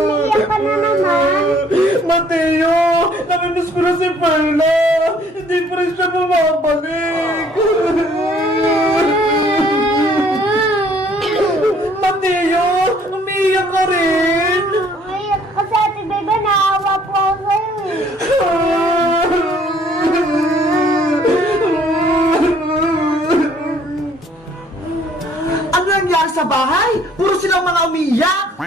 umiiyak ka na naman. Mateo, namimiss ko na si Perla. Hindi pa rin siya bumabalik. Mateo, umiiyak ka rin. Umiiyak ka kasi Ate Bebe, naawa po ako sa'yo eh. Ano nangyari sa bahay? Puro silang mga umiiyak.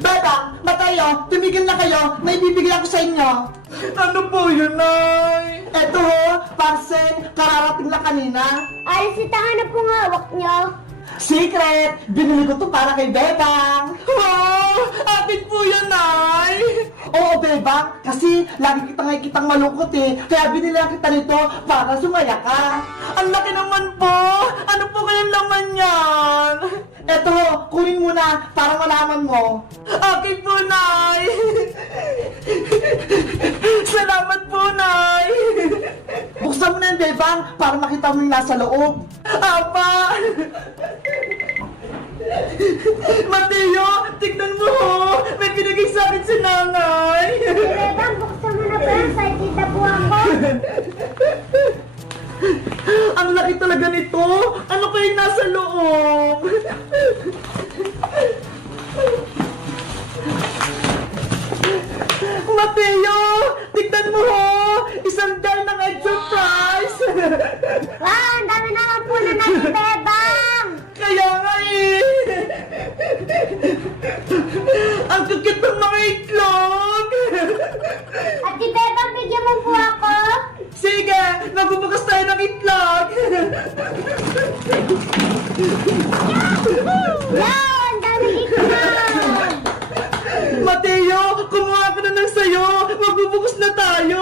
Bebang, Mateo, tumigil na kayo. May bibigyan ko sa inyo. Ano po yun, Nay? Eto ho, parcel, kararating lang kanina. Alisita nga na po nga hawak niyo. Secret! Binili ko to para kay Bebang. Wow! Atin po yan, Nay! Oo, Bebang, kasi lagi kitang malungkot eh. Kaya binili kita nito para sumaya ka. Ang laki naman po! Ano po kayang laman yan? Eto ho, kunin mo na para malaman mo. Akin po, Nay! Salamat po, Nay! Buksan mo na yung Bebang para makita mo yung nasa loob. Apa! Mateo, tignan mo ho! May pinagay sa akin si Nanay! Bebang, buksan mo na po yan. Sa tita po ako. Ang laki talaga nito! Ano kayang nasa loob? Mateo! Tignan mo ho! Isang dal ng egg surprise! Wow, ang dami naman po na natin, Bebang. Kaya nga eh! Ang kukit ng mga itlog! Ate Bebang, bigyan mo po ako. Sige! Magbubukas tayo ng itlog! Wow, ang dami itlog. Mateo! Kumuha ka na ng sayo! Magbubukas na tayo!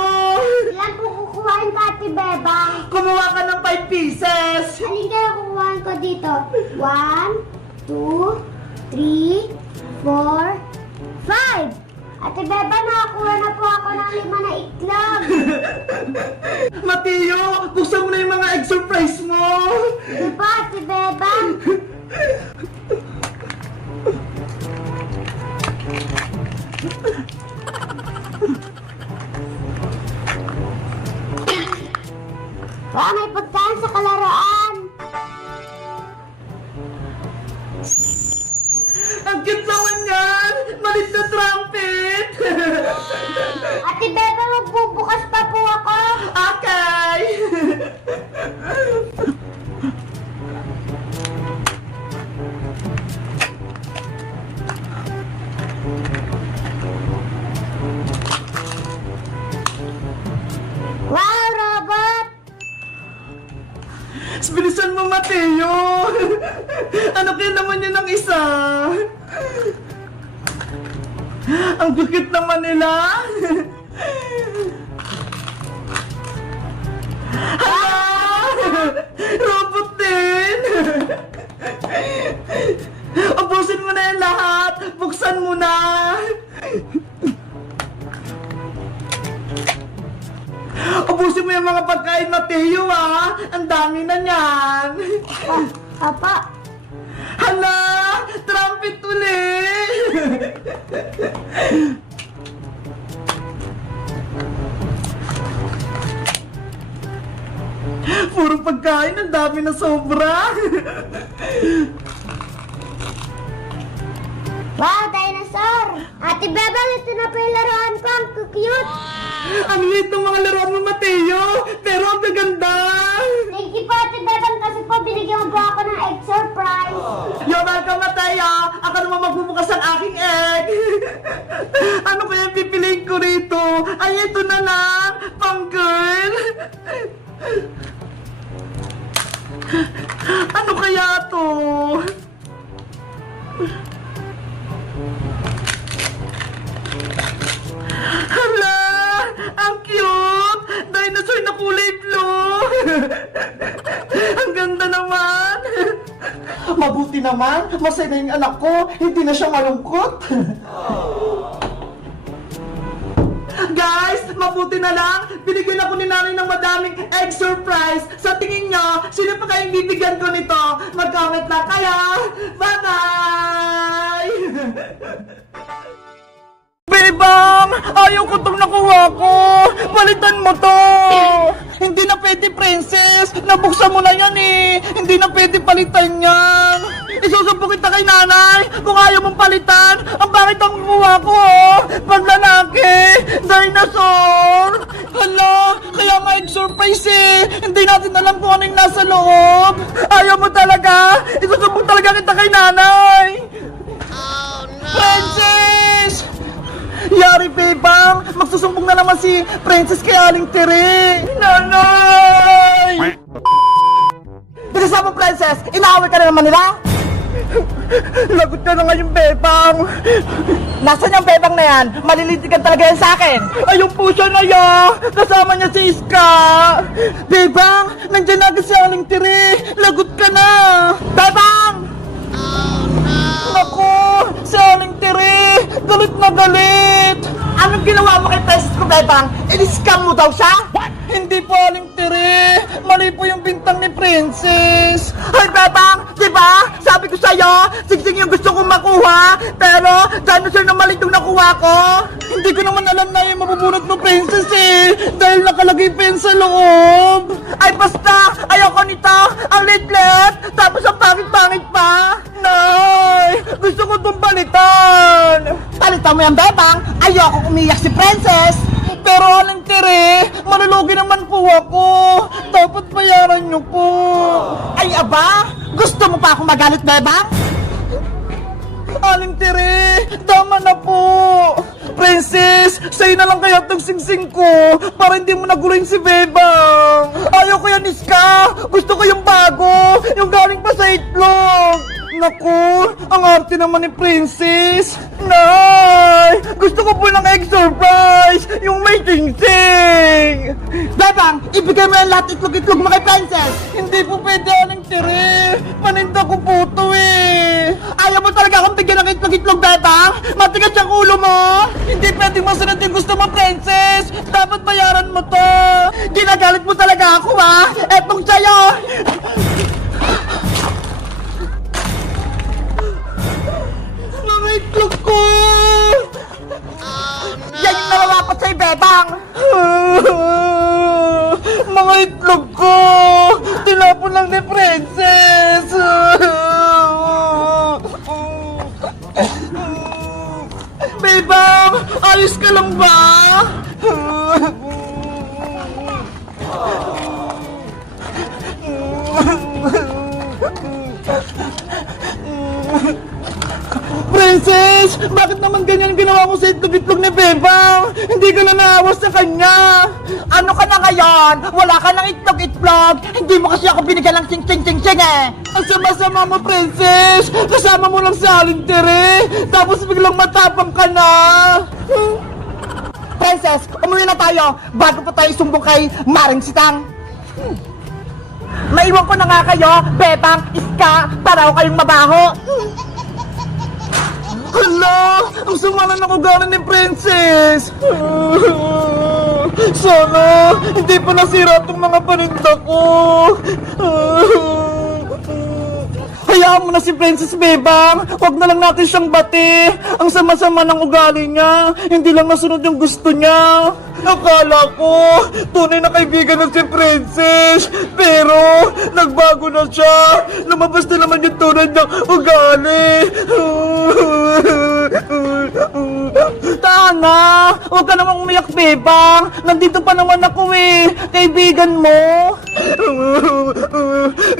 Ilan po kukuhain ka, Ate Bebang? Kumuha ka ng 5 pieces! Alin kaya kukuhain ko dito? 1, 2, 3, 4, 5. Ate Beba, nakakuha na po ako ng 5 na itlog. Mateo! Buksan mo na yung mga egg surprise mo! Diba, Ate Beba? Wow, may pagkain sa kalaroan. Ang cute naman yan! Malit na trumpet! Ate Beba, magbubukas pa po ako. Okay! Wow, robot! Bilisan mo, Mateo! Ano kaya naman yun ng isa? Ang cute naman nila! Hala! Robot din! Ubusin mo na yan lahat! Buksan mo na! Ubusin mo yung mga pagkain, Mateo, ha? Ang dami na niyan! Apa, Hala! Trumpet ulit! Puro pagkain, ang dami na sobra! wow, dinosaur! Ate Beba, ito na po yung laruan ko. Ang cute! Ang liit ng mga laruan mo, Mateo! Pero ang gaganda! Thank you po, Ate Beba, kasi po binigyan mo po ako ng egg surprise. You're welcome, Mateo! Ako naman magbubukas ang aking egg! Ano kaya pipiliin ko rito? Ay, ito na lang! Pang girl! Ano kaya to? Hala! Ang cute! Dinosaur na kulay blue! Ang ganda naman! Mabuti naman, masaya na yung anak ko, hindi na siya malungkot. Guys, mabuti na lang, binigyan ako ni nanay ng madaming egg surprise. Sa tingin niyo, Sino pa kayong bibigyan ko nito? Mag-comment lang kayo. Bye-bye! Bebang! Ayaw ko itong nakuha ko! Palitan mo to! Hindi na pwede, princess! Nabuksan mo na yan eh! Hindi na pwede palitan yan! Isusumpo kita kay nanay kung ayaw mong palitan! Ang bakit ang kuha ko oh! Pag lalaki! Dinosaur! Hala! Kaya nga surprise eh! Hindi natin alam kung ano yung nasa loob! Ayaw mo talaga! Isusumpo talaga kita kay nanay! Princess! Yari, Bebang! Magsusumbong na naman si Princess kay Aling Tere! Nanay! Bilis mo, Princess! Inaaway ka na naman nila! Lagot ka na ngayon, Bebang! Nasaan yung bebang na yan? Malilitigan talaga yan sa akin! Ayun po siya na ya! Kasama niya si Iska! Bebang! Nandiyan na agad si Aling Tere! Lagot ka na! Bebang! Naku! Si Aling Tere! Galit na galit! Anong ginawa mo kay Princess ko, Bebang? In-scam mo daw siya? Hindi po, Aling Tere! Mali po yung bintang ni Princess! Hoy, Bebang! Diba? Sabi ko sa'yo, sigsing yung gusto kong makuha, pero dinosaur na mali itong nakuha ko! Hindi ko naman alam na yung mabubunot mo, Princess eh! Dahil nakalagay pa yun sa loob! Ay, basta! Ayoko nito! Ang lit-lit! Tapos ang pangit-pangit pa! Nay! Gusto ko itong balitan! Palitan mo yan, Bebang! Ayoko umiyak si Princess! Pero Aling Tere, malulugi naman po ako! Dapat bayaran niyo po! Ay, aba! Gusto mo pa akong magalit, Bebang? Aling Tere, tama na po! Princess, sa'yo na lang kaya itong singsing ko para hindi mo naguloyin si Bebang! Ayaw ko yan, Iska! Gusto ko yung bago! Yung galing pa sa itlog! Naku, ang arte naman ni Princess! Nay! Gusto ko po ng egg surprise! Yung may singsing! Bebang, ibigay mo yan lahat itlog-itlog mo kay Princess! Hindi po pwede, Aling Tere! Paninda ko po to eh! Ayaw mo talaga akong bigyan ng itlog-itlog, Bebang? Matigas yung ulo mo! Hindi pwedeng masunod yung gusto mo, Princess! Dapat bayaran mo to! Ginagalit mo talaga ako, ha? Etong sa'yo! Mga itlog ko! Yan yung narawapat sa'yo, Bebang! Mga itlog ko! Tinapon lang ni Princess! Bebang! Ayos ka lang ba? Princess! Bakit naman ganyan ginawa mo sa itlog-itlog ni Bebang? Hindi ka na naawas sa kanya! Ano ka na ngayon? Wala ka ng itlog-itlog! Hindi mo kasi ako binigyan ng sing-sing-sing-sing eh! Ang sama-sama mo, Princess! Kasama mo lang si Aling Tere! Tapos biglang matapang ka na! Princess, umuwi na tayo bago pa tayo sumbong kay Maring Sitang! Maiwan ko na nga kayo, Bebang, Iska, para kayong mabaho! Hala! Ang sama na nakugalan ni Princess! Sana hindi pa nasira itong mga paninda ko! Hayaan mo na si Princess, Bebang! Huwag na lang natin siyang bati! Ang sama-sama ng ugali niya! Hindi lang nasunod yung gusto niya! Akala ko, tunay na kaibigan na si Princess! Pero, nagbago na siya! Lumabas na naman yung tunay ng ugali! Tana! Huwag ka namang umiyak, Bebang! Nandito pa naman ako eh! Kaibigan mo!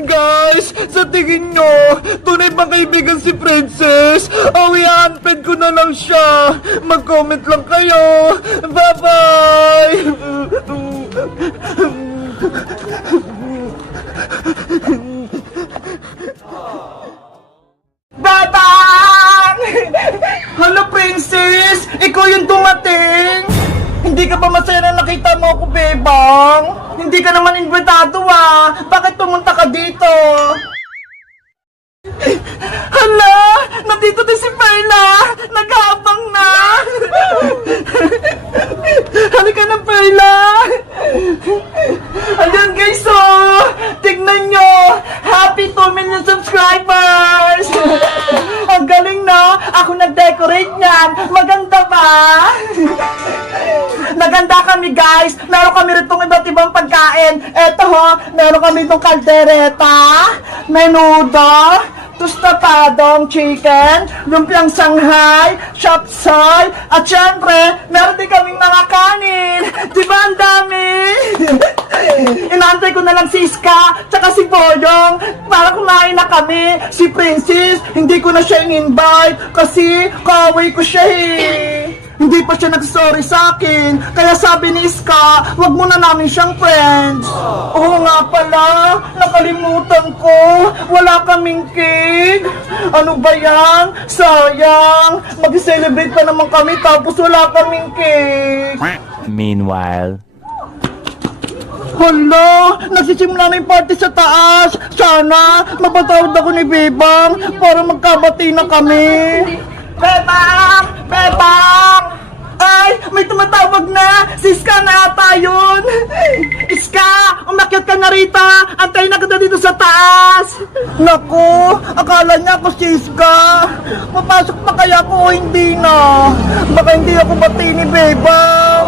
Guys, sa tingin nyo, tunay bang kaibigan si Princess? O i-unfriend ko na lang siya? Mag-comment lang kayo! Bye-bye! Bebang! Hala, Princess! Ikaw yung dumating! Hindi ka ba masaya na nakita mo ako, Bebang? Hindi ka naman invitado ah! Bakit pumunta ka dito? Hala! Nandito din si Perla! Nag-aabang na! Halika na, Perla! Ayan guys, oh! Tignan nyo! Meron kami itong kaldereta, menudo, tustapadong chicken, lumpiang Shanghai, chopsay, at syempre, meron din kaming mga kanin. Diba ang dami? Inaantay ko na lang si Iska, tsaka si Boyong, para kumain na kami. Si Princess, hindi ko na siya in-invite, kasi kaaway ko siya eh. Hindi pa siya nag-sorry sa akin, kaya sabi ni Iska, wag muna namin siyang friends. Oo nga pala, nakalimutan ko, wala kaming cake. Ano ba yan? Sayang, mag-celebrate pa naman kami tapos wala kaming cake. Meanwhile. Hala, nagsisimula na yung party sa taas. Sana, mapatawad ako ni Bebang para magkabati na kami. Bebang! Bebang! Ay, may tumatawag na! Si Iska na ata yun! Iska, umakyat ka na rito! Antayin na kita dito sa taas! Naku, akala niya ako si Iska! Papasok pa kaya ako o hindi na? Baka hindi ako bati ni Bebang!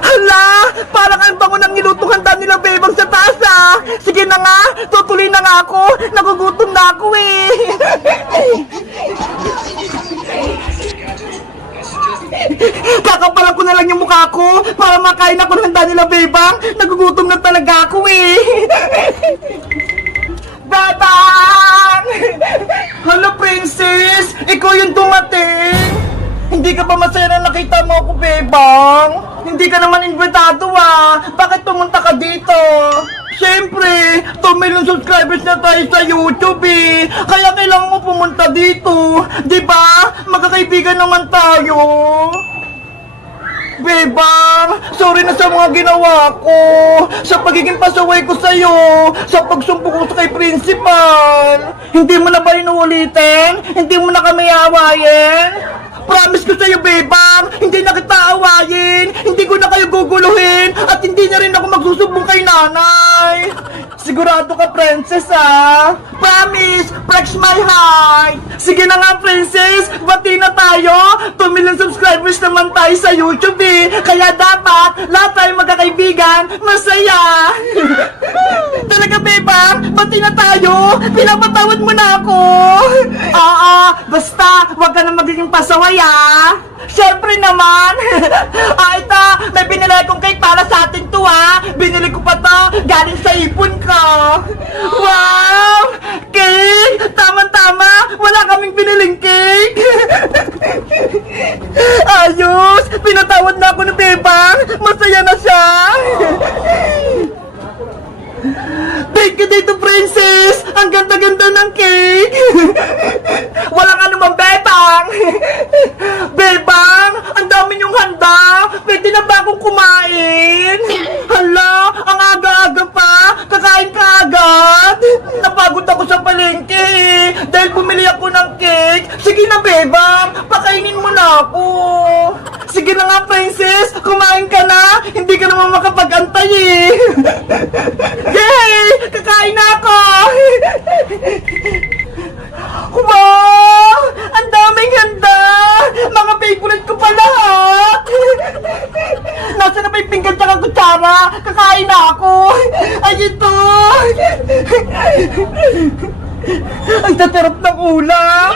Hala! Para kayong bango ng nilutong handa nila Bebang sa taas ah! Sige na nga! Tutuloy na nga ako! Nagugutom na ako eh! Kakapalan ko na lang yung mukha ko para makain ako ng handa nila Bebang! Nagugutom na talaga ako eh! Bebang! Hello Princess! Ikaw yung dumating! Hindi ka ba masaya na nakita mo ako, Bebang? Hindi ka naman invitado ah! Bakit pumunta ka dito? Siyempre, 2 million subscribers na tayo sa YouTube eh! Kaya kailangan mo pumunta dito! Di ba? Magkakaibigan naman tayo! Bebang, sorry na sa mga ginawa ko, sa pagiging pasaway ko sa'yo, sa pagsumbong ko sa kay principal. Hindi mo na ba inuulitin? Hindi mo na kami awayin? Promise ko sa'yo, Bebang, hindi na kita awayin, hindi ko na kayo guguluhin, at hindi na rin ako magsusumbong kay nanay. Sigurado ka, Princess, ah? Promise, flex my heart. Sige na nga, Princess, bati na tayo. 2 million subscribers naman tayo sa YouTube eh. Kaya dapat, lahat tayo magkakaibigan, masaya. Talaga, Bebang, bati na tayo. Pinapatawad mo na ako. Oo, basta, wag ka na magiging pasaway, ah. Siyempre naman. Ito, may binili kong cake para sa atin to, ah. Binili ko pa to, galing sa ipon ko. Wow! Cake! Tama-tama! Wala kaming biniling cake! Ayos! Pinatawad na ako ni Bebang! Masaya na siya! Thank you dito, Princess! Ang ganda-ganda ng cake! Walang anumang Bebang! Bebang! Ang dami niyong handa! Pwede na ba akong kumain? Hala! Ang aga-aga pa! Kakain ka agad! Napagod ako sa palengke eh! Dahil bumili ako ng cake! Sige na, Bebang! Pakainin mo na ako! Sige na nga, Princess! Kumain ka na! Hindi ka naman makapag-antay eh! Yay! Kakain na ako! Wow! Ang daming handa! Mga favorite ko pa lahat! Nasaan na ba yung pinggan tsaka kutsara? Kakain na ako! Ay, ito! Ang tatarap ng ulam!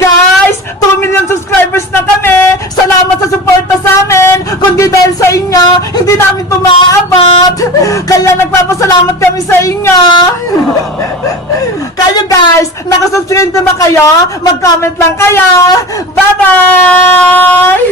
Guys! 2 million subscribers na kami! Salamat sa suporta sa amin! Kundi dahil sa inyo, hindi namin ito maaabot! Kaya nagpapasalamat kami sa inyo! Kayo guys, nakasubscribe na ba kayo? Mag-comment lang kayo! Bye-bye!